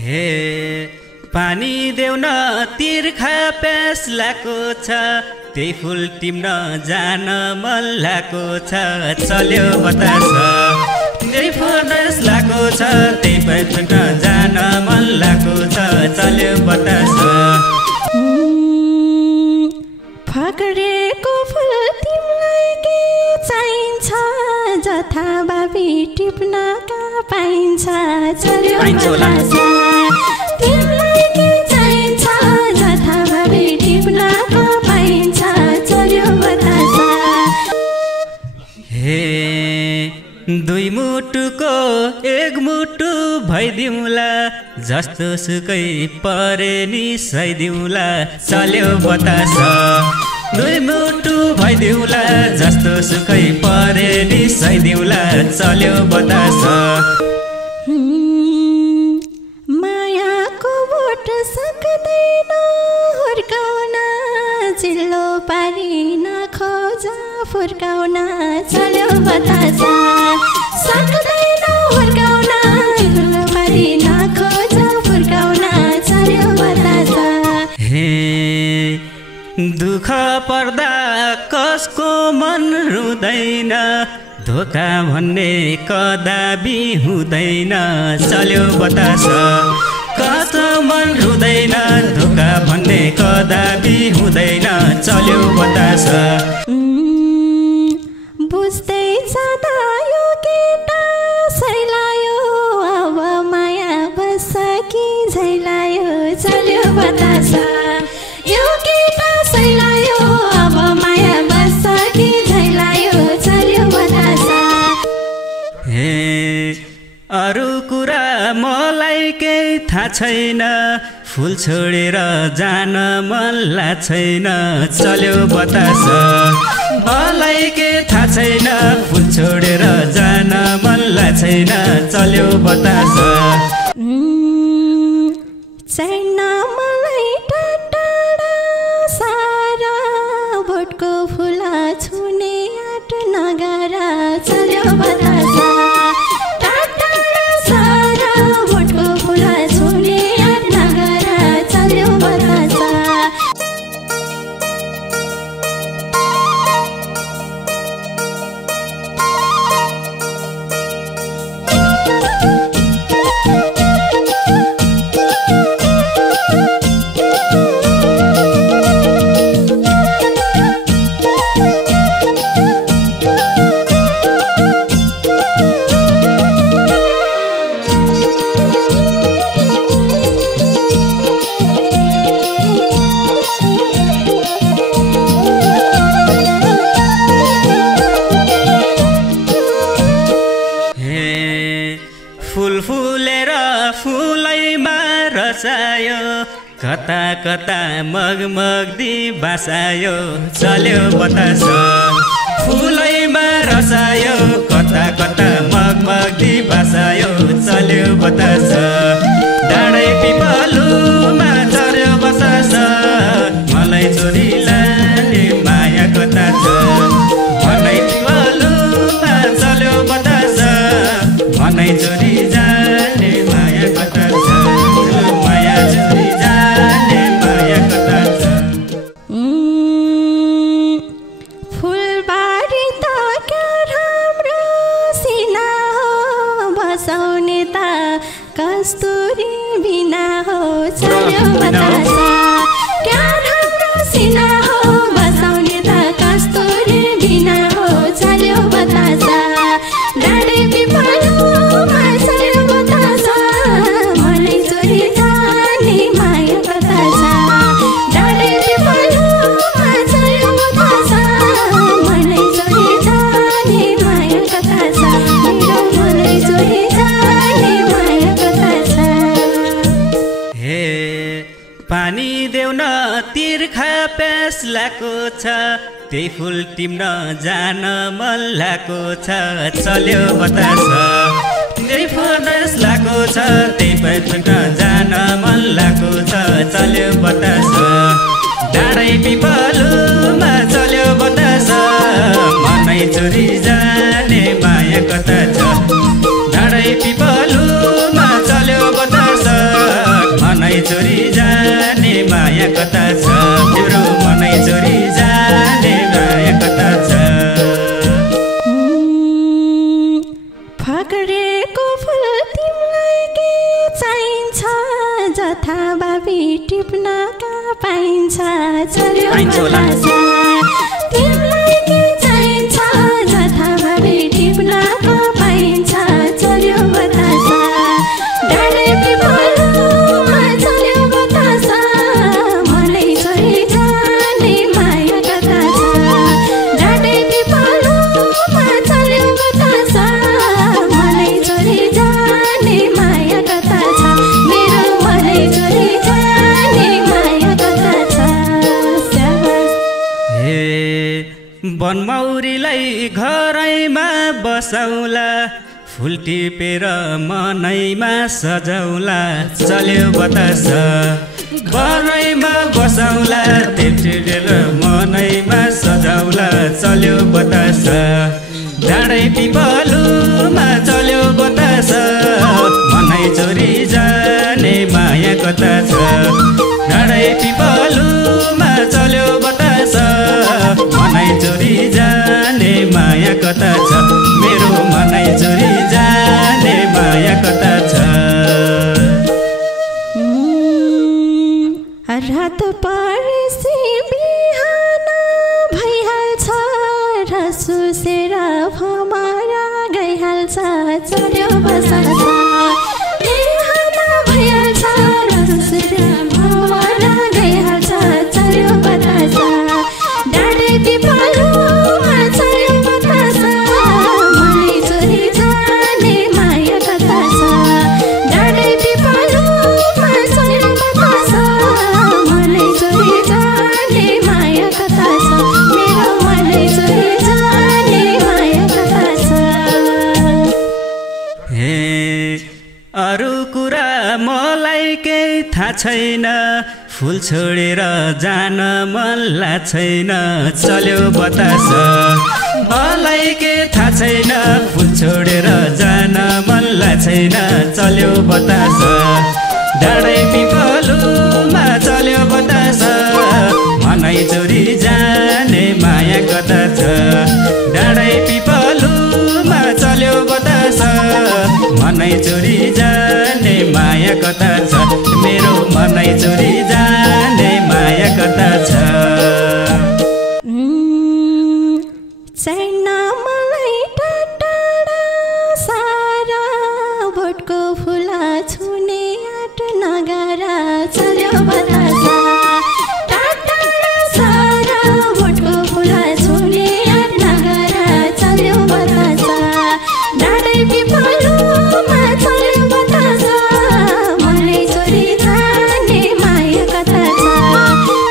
हे पानी देउन तिर्खा प्यास लागेको छ, त्यही फुल टिप्न जान मन लागेको छ। चल्यो बतास त्यही फुल प्यास लागेको छ, त्यही फुल टिप्न जान मन लागेको छ। चल्यो बतास फक्रेको फुल तिमीलाई के चाहिन्छ, जथाभावी टिप्नका पाइन्छ। चल्यो बतास तिमीलाई के चाहिन्छ, जथाभावी टिप्नका पाइन्छ। चल्यो बतास हे दुई मुटुको एक मुटु भइदिउँला, जस्तो सुकै परे नि सैदिउँला। चल्यो बतास दुई मुटु भइदिउँला, जस्तो सुकै परे नि सैदिउँला। चल्यो बतास मायाको बोट सक्दैन हुर्काउन, चिल्लो पारी नखोज फुर्काउन। चल्यो बतास सक्दैन हुर्काउन, चिल्लो पारी नखोज फुर्काउन। चल्यो बतास हे दुःख पर्दा कसको मन रुँदैन, धोका भन्ने कदापि हुँदैन। चल्यो बतास कसको मन रुँदैन, धोका भन्ने कदापि हुँदैन। चल्यो बतास बुझ्दै जाँदा यो केटा सैलायो, अब माया बस्छ कि झैलायो। चल्यो बतास यो केटा सैलायो, अब माया बस्छ कि झैलायो। चल्यो बतास हे अरू कुरा मलाई केही थाहा छैन, फुल छोडेर जान मन लाग्छैन। चल्यो बतास मलाई के थाहा छैन, फुल छोडेर जान मन लाग्छैन। चल्यो बतास छैन मलाई टाढा सारा, बोटको फुल छुने आँट नगर। चल्यो बतास टाढा सारा, बोटको फुल छुने आँट नगर। चल्यो बतास फुल फुलेर फुलैमा रचायो, कता कता मगमग्दी बासायो। चल्यो बतास फुलैमा रचायो, कता कता मगमग्दी बासायो। चल्यो बतास डाँडै पिपलुमा चल्यो बतास, मलाई छोरी लाने माया कता छ। भनै पिपलुमा चल्यो बतास, भनै छोरी जाने माया कता छ। माया छोरी जाने माया कता छ। फुलबारी त क्या राम्रो सिना हो, बसाउने त कस्तुरी बिना हो। चल्यो बतास क्या राम्रो सिना हो, बसाउने त कस्तुरी बिना हो। चल्यो बतास डाँडै पिपलुमा चल्यो बतास, मलाई छोरी जाने माया कता छ। डाँडै पिपलुमा चल्यो बतास, मलाई छोरी जाने माया कता छ। मेरो मलाई छोरी जाने माया कता छ। हे पानी देउन तिर्खा प्यास लागेको छ, त्यही फुल टिप्न जान मन लागेको छ। चल्यो बतास त्यही फुल प्यास लागेको छ, त्यही फुल टिप्न जान मन लागेको छ। चल्यो बतास डाँडै पिपलुमा चल्यो बतास, मनै छोरी जाने माया कता छ। डाँडै पिपलुमा चल्यो बतास, कता छ मेरो मनै चोरी जाने माया कता छ फक्रेको फुल तिमीलाई के चाहिन्छ जथाभावी टिप्नका पाइन्छ चल्यो बतासा तिमीलाई के चाहिन्छ जथाभावी टिप्नका पाइन्छ चल्यो बतासा डाँडे पिपलमा चल्यो बतासा मनै चोरी जाने माया कता छ डाँडे पिपलमा चल्यो बतासा मनै चोरी जाने माया कता छ मेरो मनै चोरी जाने माया कता छ हे बनमौरीलाई घरैमा बसाउला फुल टिपेर मनैमा सजाउला चल्यो बतासा घरैमा बसाउला टिपेर मनैमा सजाउला चल्यो बतासा डाँडै पिपलुमा चल्यो बतासा मनै चोरी जाने माया कता छ डाँडै पिपलुमा चल्यो बतासा मनै चोरी जाने माया कता छ मेरो मनै चोरी जाने माया कता छ रात परेपछि बिहान भइहाल्छ र सुसेर भमरा गइहाल्छ चल्यो बतासा बिहान भइहाल्छ र सुसेर भमरा गइहाल्छ चल्यो बतासा डाँडे पिपलुमा चल्यो बतासा मनै चोरी जाने माया कता छ डाँडे पिपलुमा चल्यो बतासा मनै चोरी जाने माया कता छ मेरो मनै चोरी जाने माया कता छ हे अरू कुरा मलाई केही थाहा छैन फुल छोडेर जान मन लाग्छैन चल्यो बतासा मलाई के थाहा छैन फुल छोडेर जान मन लाग्छैन चल्यो बतासा डाँडै पिपलुमा चल्यो बतासा मनै चोरी जाने माया कता छ डाँडै पिपलुमा चल्यो बतासा मनै चोरी जाने माया कता छ मेरो मनै चोरी जाने माया कता छ छैन मलाई टाढा सारा बोटको फुला छुने आँट नगर चल्यो बतासा टाढा सारा बोटको फुला छुने आँट नगर चल्यो बतासा डाँडै पिपलुमा चल्यो बतासा मनै चोरी जाने माया कता छ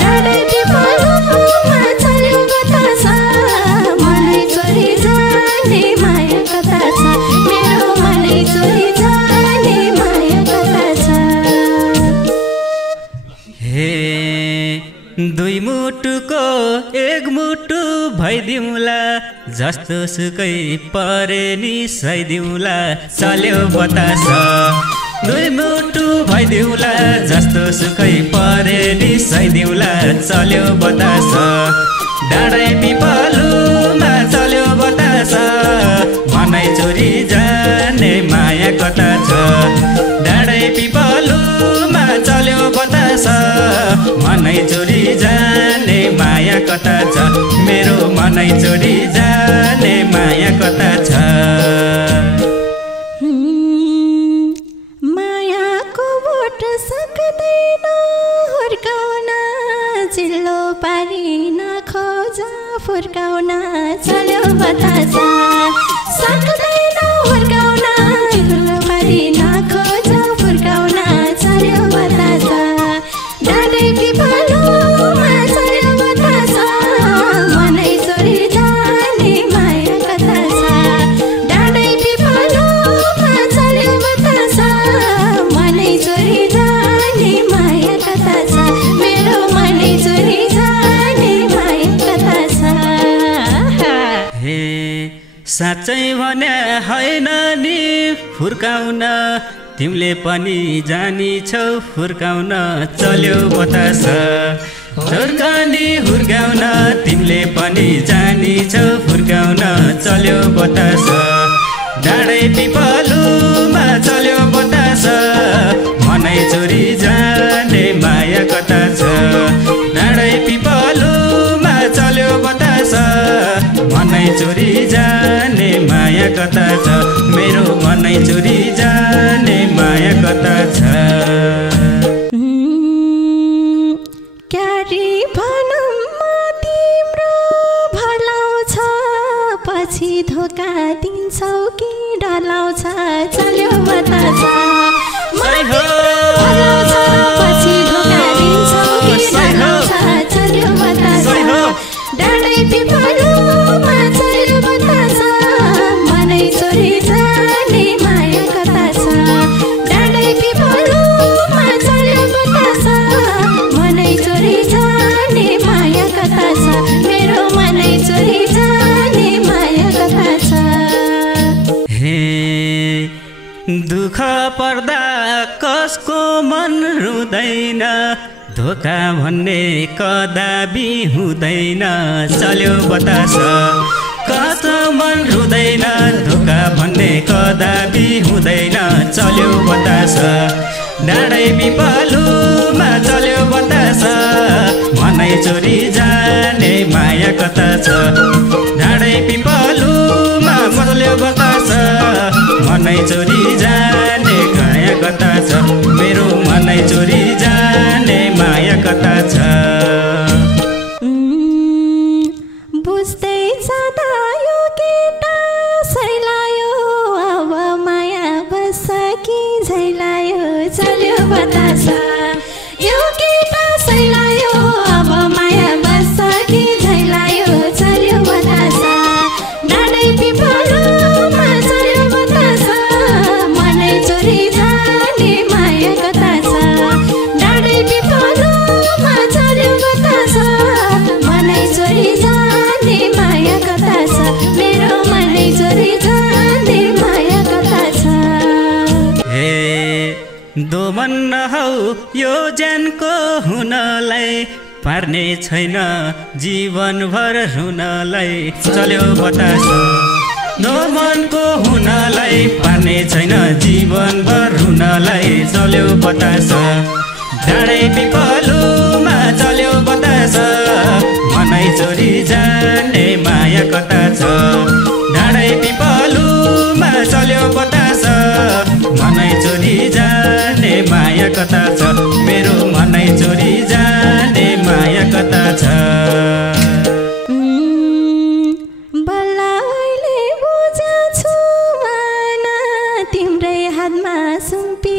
डाँडै पिपलुमा चल्यो बतासा मनै चोरी जाने माया कता छ मेरो मनै चोरी जाने माया कता छ हे दुई मुटुको एक मुटु भइदिउँला जस्तो सुकै परे नि सैदिउँला चल्यो बतासा दुई मुटु भइदिउँला जस्तो सुकै परे नि सैदिउँला चल्यो बतासा डाँडै पिपलुमा चल्यो बतासा मनै चोरी जाने माया कता छ डाँडै पिपलुमा चल्यो बतासा मनै चोरी जाने माया कता छ मेरो मनै चोरी जाने माया कता छ मायाको बोट सक्दैन हुर्काउन चिल्लो पारी नखोज फुर्काउन चल्यो बतासा सक्दैन हुर्काउन चिल्लो पारी नखोज फुर्काउन चल्यो बतासा डाँडै पिपलुमा चल्यो बतासा मनै चोरी जाने माया कता छ डाँडै पिपलुमा चल्यो बतासा मनै चोरी जाने माया कता छ मेरो मनै चोरी जाने माया कता छ हे साँच्चै भने फुर्काउन तिमीले पनि जानिछौ फुर्काउन चल्यो बतास चोरकानी हुर्काउन तिमीले पनि जानिछौ फुर्काउन चल्यो बतास डाँडै पिपलुमा चल्यो बतास मनै चोरी जाने माया कता छ डाँडै पिपलुमा चल्यो बतास मनै चोरी जाने माया कता छ मेरो मनै चोरी जाने माया कता छ क्यारी भनममा तिम्रो भलाउँछ पछि धोका दिन्छौ कि डलाउँछ चल्यो बतास भलाउँछ पछि धोका दिन्छौ कि डलाउँछ चल्यो बतास डाँडै पिपलुमा चल्यो बतास मनै चोरी जाने माया कता छ डाँडै पिपलुमा चल्यो बतास मनै चोरी जाने माया कता छ मेरो मनै चोरी जाने माया कता छ हे दुःख पर्दा कसको मन रुँदैन धोका भन्ने कदापि हुँदैन चल्यो बतास कसको मन रुँदैन धोका भन्ने कदापि हुँदैन चल्यो बतास डाँडै पिपलुमा चल्यो बतास मनै चोरी जाने माया कता छ डाँडै पिपलुमा चल्यो बतास मनै चोरी जाने माया कता छ मेरो मनै चोरी जाने माया कता छ बुझ्दै जाँदा यो केटा सैलायो अब माया बस्छ कि झैलायो चल्यो बतास यो केटा सैलायो अब माया बस्छ कि झैलायो चल्यो बतास डाँडै पिपलुमा चल्यो बतास मनै चोरी जाने माया कता छ डाँडै पिपलुमा चल्यो बतास मनै चोरी जाने माया कता छ मेरो मनै चोरी जाने माया कता छ हे दोमन नहौ यो ज्यानको हुनलाई पार्ने छैन जीवनभर हुनलाई चल्यो बतास दोमनको हुनलाई पार्ने छैन जीवनभर हुनलाई चल्यो बतास डाँडै पिपलुमा चल्यो बतास मनै चोरी जाने माया कता छ डाँडै पिपलुमा चल्यो बतास मनै चोरी जाने माया कता छ मेरो मनै चोरी जाने माया कता छ बल्ल अहिले बुझेछु मन तिम्रै हातमा सुम्पी